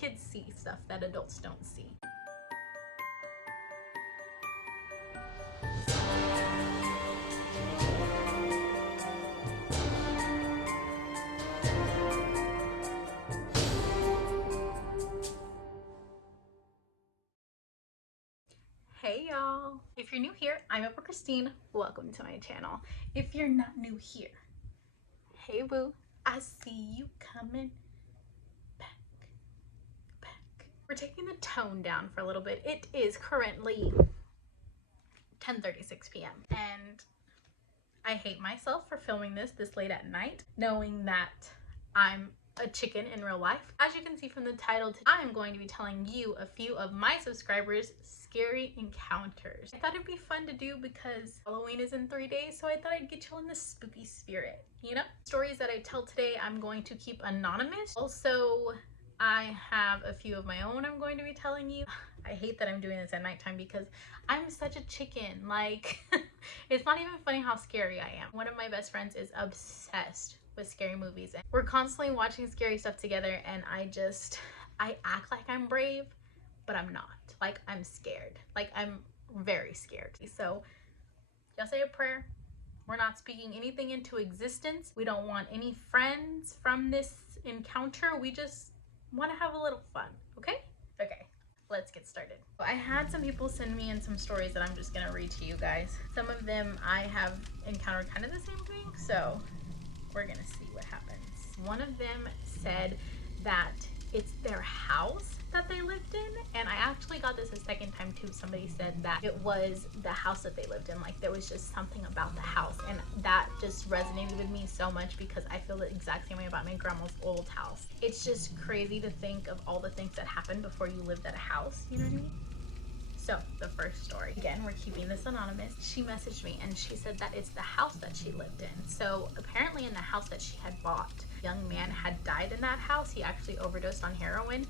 kids see stuff that adults don't see. Hey y'all, if you're new here, I'm Upper Christine. Welcome to my channel. If you're not new here, hey boo, I see you coming back. We're taking the tone down for a little bit. It is currently 10:36 p.m. and I hate myself for filming this late at night, knowing that I'm a chicken in real life. As you can see from the title, I am going to be telling you a few of my subscribers' scary encounters. I thought it'd be fun to do because Halloween is in 3 days, so I thought I'd get you in the spooky spirit, you know? Stories that I tell today, I'm going to keep anonymous. Also, I have a few of my own I'm going to be telling you. I hate that I'm doing this at nighttime because I'm such a chicken. Like, it's not even funny how scary I am. One of my best friends is obsessed with scary movies, and we're constantly watching scary stuff together, and I act like I'm brave, but I'm not. Like, I'm scared. Like, I'm very scared. So y'all say a prayer. We're not speaking anything into existence. We don't want any friends from this encounter. We just want to have a little fun, okay? Okay, let's get started. I had some people send me in some stories that I'm just gonna read to you guys. Some of them I have encountered kind of the same thing, so we're gonna see what happens. One of them said that it's their house that they lived in, and I actually got this a second time too. Somebody said that it was the house that they lived in. Like, there was just something about the house, and that just resonated with me so much because I feel the exact same way about my grandma's old house. It's just crazy to think of all the things that happened before you lived at a house, you know what I mean? So the first story, again, we're keeping this anonymous. She messaged me and she said that it's the house that she lived in. So apparently in the house that she had bought, a young man had died in that house. He actually overdosed on heroin,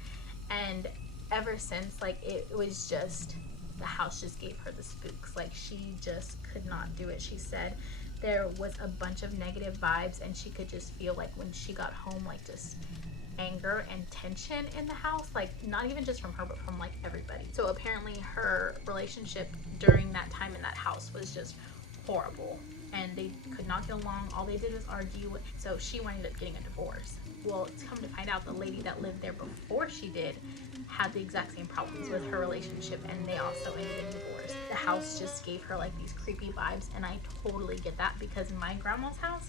and ever since, like, it was just, the house just gave her the spooks. Like, she just could not do it. She said there was a bunch of negative vibes, and she could just feel, like, when she got home, like, just anger and tension in the house, like, not even just from her but from like everybody. So apparently her relationship during that time in that house was just horrible, and they could not get along. All they did was argue, so she ended up getting a divorce. Well, it's come to find out the lady that lived there before she did had the exact same problems with her relationship, and they also ended in divorce. The house just gave her like these creepy vibes, and I totally get that because in my grandma's house,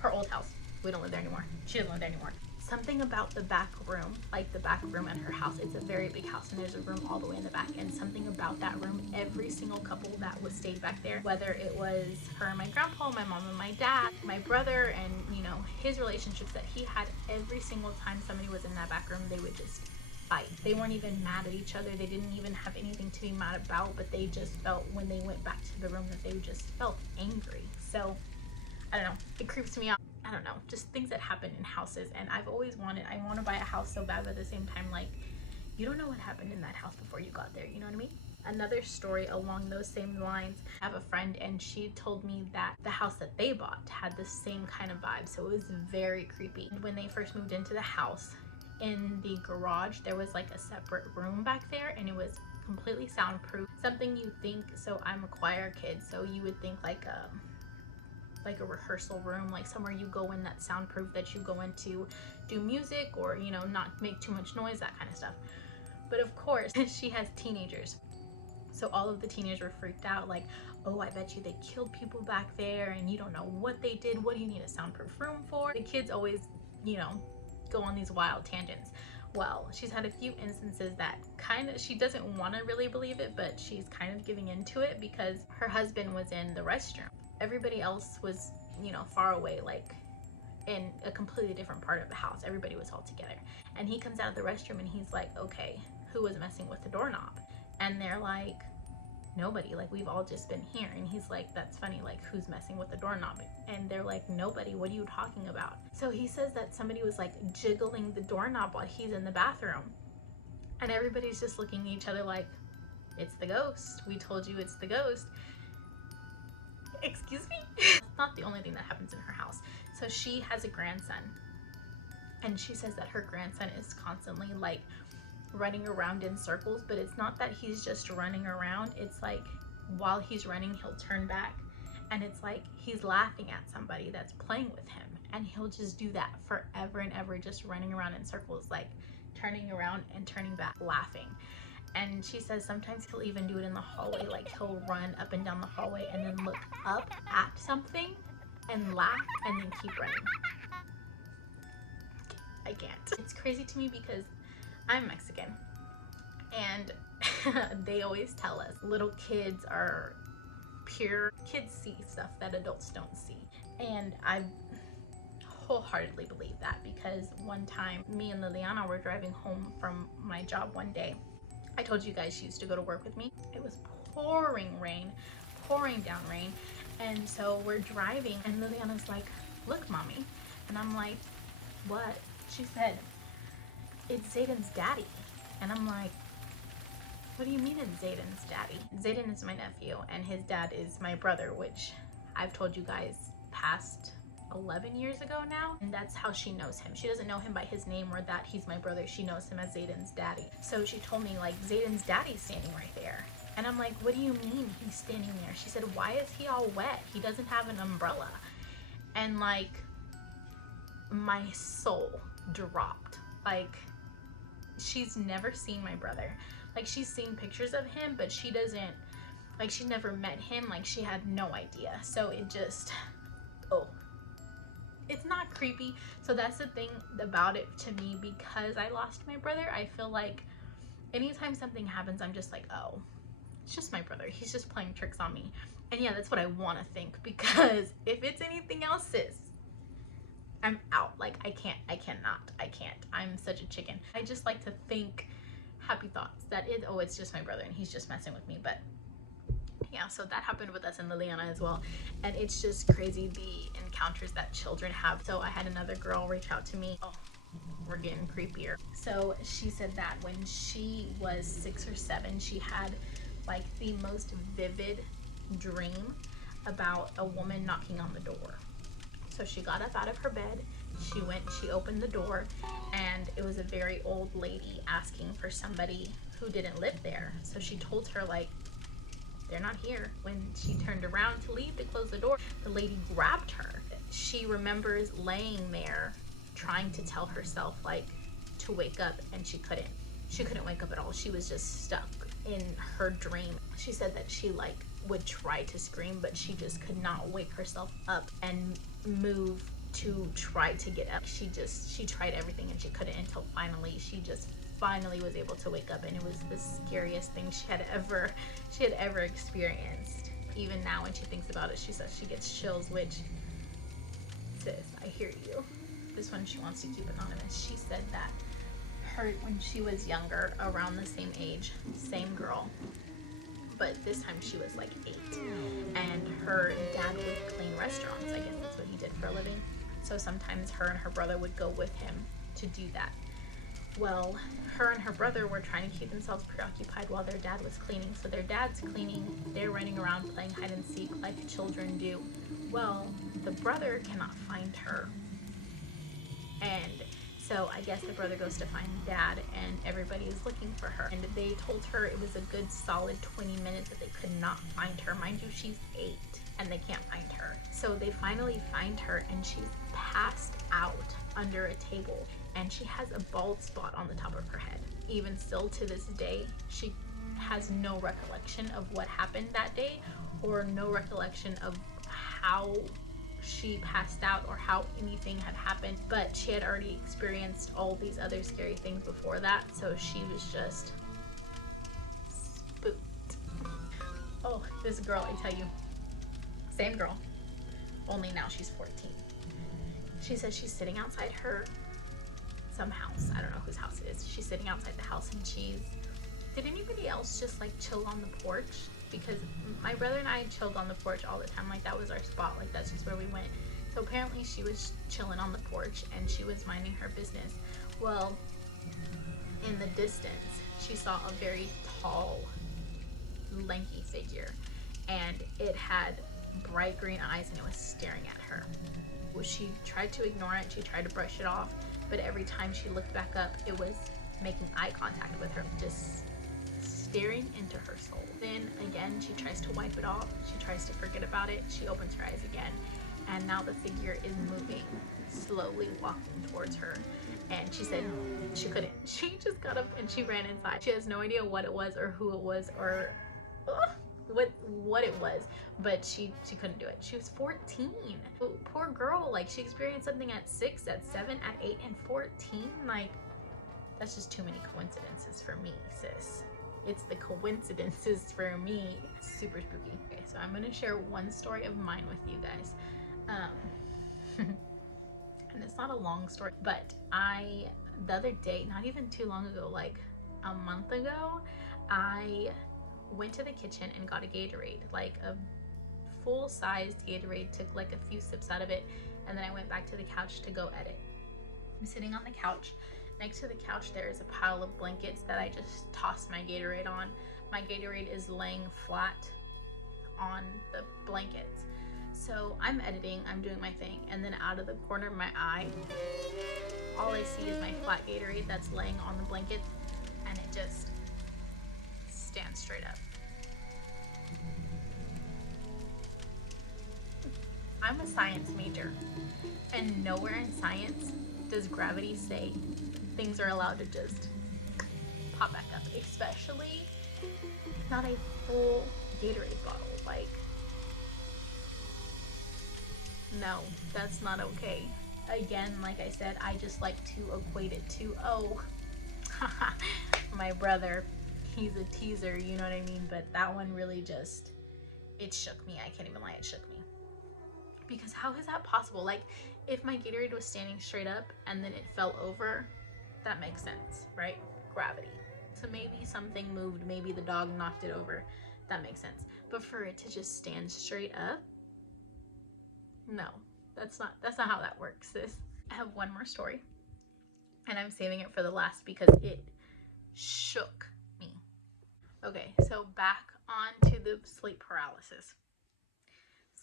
her old house, we don't live there anymore. She doesn't live there anymore. Something about the back room, like the back room in her house, it's a very big house and there's a room all the way in the back, and something about that room, every single couple that was stayed back there, whether it was her and my grandpa, my mom and my dad, my brother, and you know, his relationships that he had, every single time somebody was in that back room, they would just fight. They weren't even mad at each other. They didn't even have anything to be mad about, but they just felt when they went back to the room that they just felt angry. So I don't know, it creeps me out. I don't know, just things that happen in houses, and I've always wanted, I want to buy a house so bad, but at the same time, like, you don't know what happened in that house before you got there, you know what I mean? Another story along those same lines, I have a friend and she told me that the house that they bought had the same kind of vibe, so it was very creepy. When they first moved into the house, in the garage, there was like a separate room back there, and it was completely soundproof. Something you think, so I'm a choir kid, so you would think like a rehearsal room, like somewhere you go in that's soundproof, that you go into do music or, you know, not make too much noise, that kind of stuff. But of course, she has teenagers, so all of the teenagers were freaked out, like, oh, I bet you they killed people back there and you don't know what they did. What do you need a soundproof room for? The kids always, you know, go on these wild tangents. Well, she's had a few instances that kind of, she doesn't want to really believe it, but she's kind of giving into it because her husband was in the restroom. Everybody else was, you know, far away, like in a completely different part of the house. Everybody was all together. And he comes out of the restroom and he's like, okay, who was messing with the doorknob? And they're like, nobody, like, we've all just been here. And he's like, that's funny, like, who's messing with the doorknob? And they're like, nobody, what are you talking about? So he says that somebody was like jiggling the doorknob while he's in the bathroom. And everybody's just looking at each other like, it's the ghost. We told you it's the ghost. Excuse me? It's not the only thing that happens in her house. So she has a grandson, And she says that her grandson is constantly like running around in circles, but it's not that he's just running around. It's like while he's running, he'll turn back and it's like he's laughing at somebody that's playing with him, and he'll just do that forever and ever, just running around in circles, like turning around and turning back, laughing. And she says sometimes he'll even do it in the hallway, like he'll run up and down the hallway and then look up at something and laugh and then keep running. I can't. It's crazy to me because I'm Mexican, and they always tell us little kids are pure. Kids see stuff that adults don't see. And I wholeheartedly believe that, because one time me and Liliana were driving home from my job one day. I told you guys she used to go to work with me. It was pouring rain, pouring down rain. And so we're driving and Liliana's like, "Look, mommy." And I'm like, "What?" She said, "It's Zayden's daddy." And I'm like, "What do you mean it's Zayden's daddy?" Zayden is my nephew and his dad is my brother, which I've told you guys passed 11 years ago now, and that's how she knows him. She doesn't know him by his name or that he's my brother. She knows him as Zayden's daddy. So she told me like, "Zayden's daddy's standing right there." And I'm like, "What do you mean he's standing there?" She said, "Why is he all wet? He doesn't have an umbrella." And like, my soul dropped. Like, she's never seen my brother. Like, she's seen pictures of him, but she doesn't, like, she never met him. Like, she had no idea. So it just, oh, it's not creepy. So that's the thing about it to me, because I lost my brother. I feel like anytime something happens, I'm just like, oh, it's just my brother. He's just playing tricks on me. And yeah, that's what I want to think, because if it's anything else, sis, I'm out. Like, I can't. I'm such a chicken. I just like to think happy thoughts that it's just my brother and he's just messing with me. But yeah, so that happened with us and Liliana as well. And it's just crazy the encounters that children have. So I had another girl reach out to me. Oh, we're getting creepier. So she said that when she was 6 or 7, she had like the most vivid dream about a woman knocking on the door. So she got up out of her bed, she opened the door, and it was a very old lady asking for somebody who didn't live there. So she told her, like, "They're not here." When she turned around to leave to close the door, the lady grabbed her. She remembers laying there trying to tell herself, like, to wake up, and she couldn't. She couldn't wake up at all. She was just stuck in her dream. She said that she, like, would try to scream, but she just could not wake herself up and move to try to get up. She tried everything and she couldn't, until finally was able to wake up. And it was the scariest thing she had ever experienced. Even now when she thinks about it, she says she gets chills, which, sis, I hear you. This one she wants to keep anonymous. She said that when she was younger, around the same age, same girl, but this time she was like 8, and her dad would clean restaurants. I guess that's what he did for a living. So sometimes her and her brother would go with him to do that. Well, her and her brother were trying to keep themselves preoccupied while their dad was cleaning. So their dad's cleaning, they're running around playing hide and seek like children do. Well, the brother cannot find her, and so I guess the brother goes to find dad, and everybody is looking for her. And they told her it was a good solid 20 minutes that they could not find her. Mind you, she's 8 and they can't find her. So they finally find her, and she's passed out under a table, and she has a bald spot on the top of her head. Even still to this day, she has no recollection of what happened that day, or no recollection of how she passed out or how anything had happened. But she had already experienced all these other scary things before that, so she was just spooked. Oh, this girl, I tell you, same girl, only now she's 14. She says she's sitting outside some house. I don't know whose house it is. She's sitting outside the house, and did anybody else just like chill on the porch? Because my brother and I chilled on the porch all the time. Like, that was our spot. Like, that's just where we went. So apparently she was chilling on the porch and she was minding her business. Well, in the distance, she saw a very tall, lanky figure, and it had bright green eyes, and it was staring at her. Well, she tried to ignore it. She tried to brush it off, but every time she looked back up, it was making eye contact with her, just staring into her soul. Then again, she tries to wipe it off. She tries to forget about it. She opens her eyes again, and now the figure is moving, slowly walking towards her. And she said she couldn't. She just got up and she ran inside. She has no idea what it was or who it was or what it was, but she couldn't do it. She was 14. Poor girl. Like, she experienced something at 6, at 7, at 8, and 14. Like, that's just too many coincidences for me, sis. It's the coincidences for me. Super spooky. Okay, so I'm gonna share one story of mine with you guys. And it's not a long story, but the other day, not even too long ago, like a month ago, I went to the kitchen and got a Gatorade, like a full-sized Gatorade, took like a few sips out of it, and then I went back to the couch to go edit. I'm sitting on the couch. Next to the couch there is a pile of blankets that I just tossed my Gatorade on. My Gatorade is laying flat on the blankets. So I'm editing, I'm doing my thing, and then out of the corner of my eye, all I see is my flat Gatorade that's laying on the blankets, and it just stands straight up. I'm a science major, and nowhere in science does gravity say things are allowed to just pop back up, especially not a full Gatorade bottle. Like, no, that's not okay. Again, like I said, I just like to equate it to, oh, my brother, he's a teaser, you know what I mean? But that one really just, it shook me. I can't even lie, it shook me. Because how is that possible? Like, if my Gatorade was standing straight up and then it fell over, that makes sense, right? Gravity. So maybe something moved, maybe the dog knocked it over. That makes sense. But for it to just stand straight up, no, that's not how that works, sis. I have one more story, and I'm saving it for the last because it shook me. Okay, so back on to the sleep paralysis.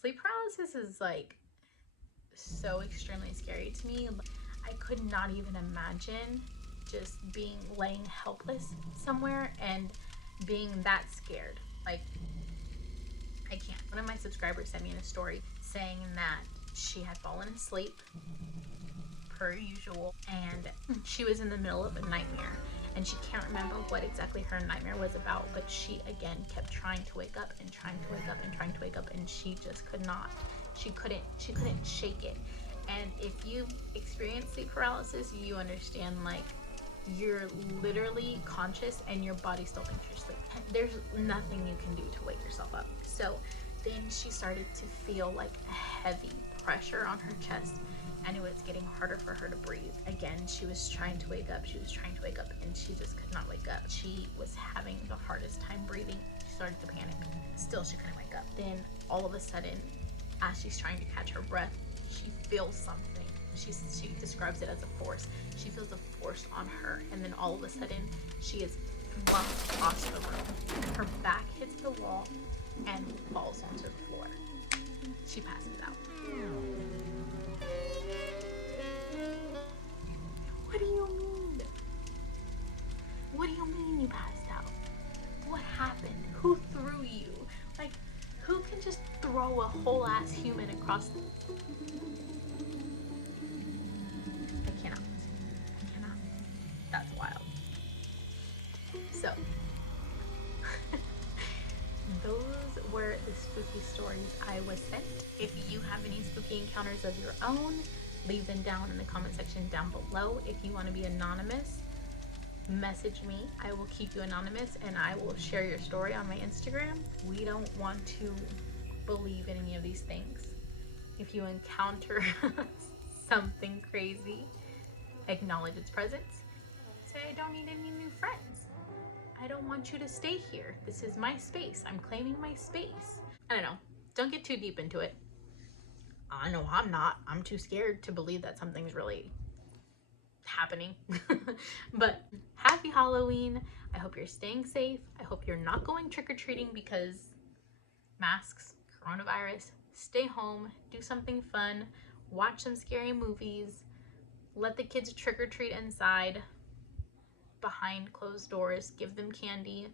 Sleep paralysis is like so extremely scary to me. I could not even imagine just laying helpless somewhere and being that scared. Like, I can't. One of my subscribers sent me in a story saying that she had fallen asleep per usual, and she was in the middle of a nightmare, and she can't remember what exactly her nightmare was about, but she again kept trying to wake up and trying to wake up and trying to wake up, and she just could not. She couldn't shake it. And if you experience sleep paralysis, you understand, like, you're literally conscious and your body still thinks you're asleep. There's nothing you can do to wake yourself up. So then she started to feel like a heavy pressure on her chest, and it was getting harder for her to breathe. Again, she was trying to wake up, and she just could not wake up. She was having the hardest time breathing. She started to panic. Still, she couldn't wake up. Then all of a sudden, as she's trying to catch her breath, she feels something. She describes it as a force. She feels a force on her, and then all of a sudden, she is flung across the room, and her back hits the wall and falls onto the floor. She passes out. What do you mean? What do you mean you passed out? What happened? Who threw you? Like, who can just throw a whole ass human across the... I cannot. That's wild. So, those were the spooky stories I was sent. If you have any spooky encounters of your own, leave them down in the comment section down below. If you want to be anonymous, message me. I will keep you anonymous, and I will share your story on my Instagram. We don't want to believe in any of these things. If you encounter something crazy, acknowledge its presence. Say, I don't need any new friends. I don't want you to stay here. This is my space. I'm claiming my space. I don't know. Don't get too deep into it. I know I'm not. I'm too scared to believe that something's really happening. But happy Halloween. I hope you're staying safe. I hope you're not going trick-or-treating because masks, coronavirus. Stay home, do something fun, watch some scary movies, Let the kids trick or treat inside behind closed doors. Give them candy.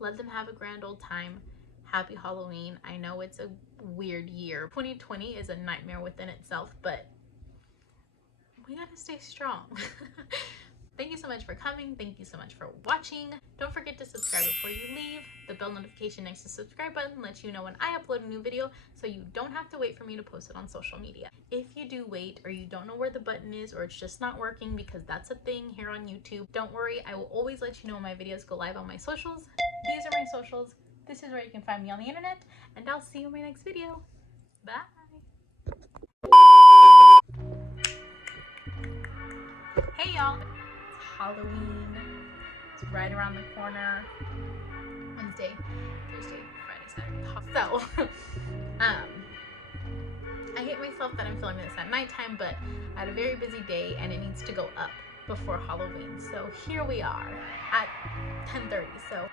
Let them have a grand old time. Happy Halloween. I know it's a weird year. 2020 is a nightmare within itself, but we gotta stay strong. Thank you so much for coming. Thank you so much for watching. Don't forget to subscribe before you leave. The bell notification next to the subscribe button lets you know when I upload a new video, so you don't have to wait for me to post it on social media. If you do wait, or you don't know where the button is, or it's just not working, because that's a thing here on YouTube, don't worry. I will always let you know when my videos go live on my socials. These are my socials. This is where you can find me on the internet, and I'll see you in my next video. Bye. Hey y'all, it's Halloween. It's right around the corner. Wednesday, Thursday, Friday, Saturday. So, I hate myself that I'm filming this at nighttime, but I had a very busy day and it needs to go up before Halloween. So here we are at 10:30. So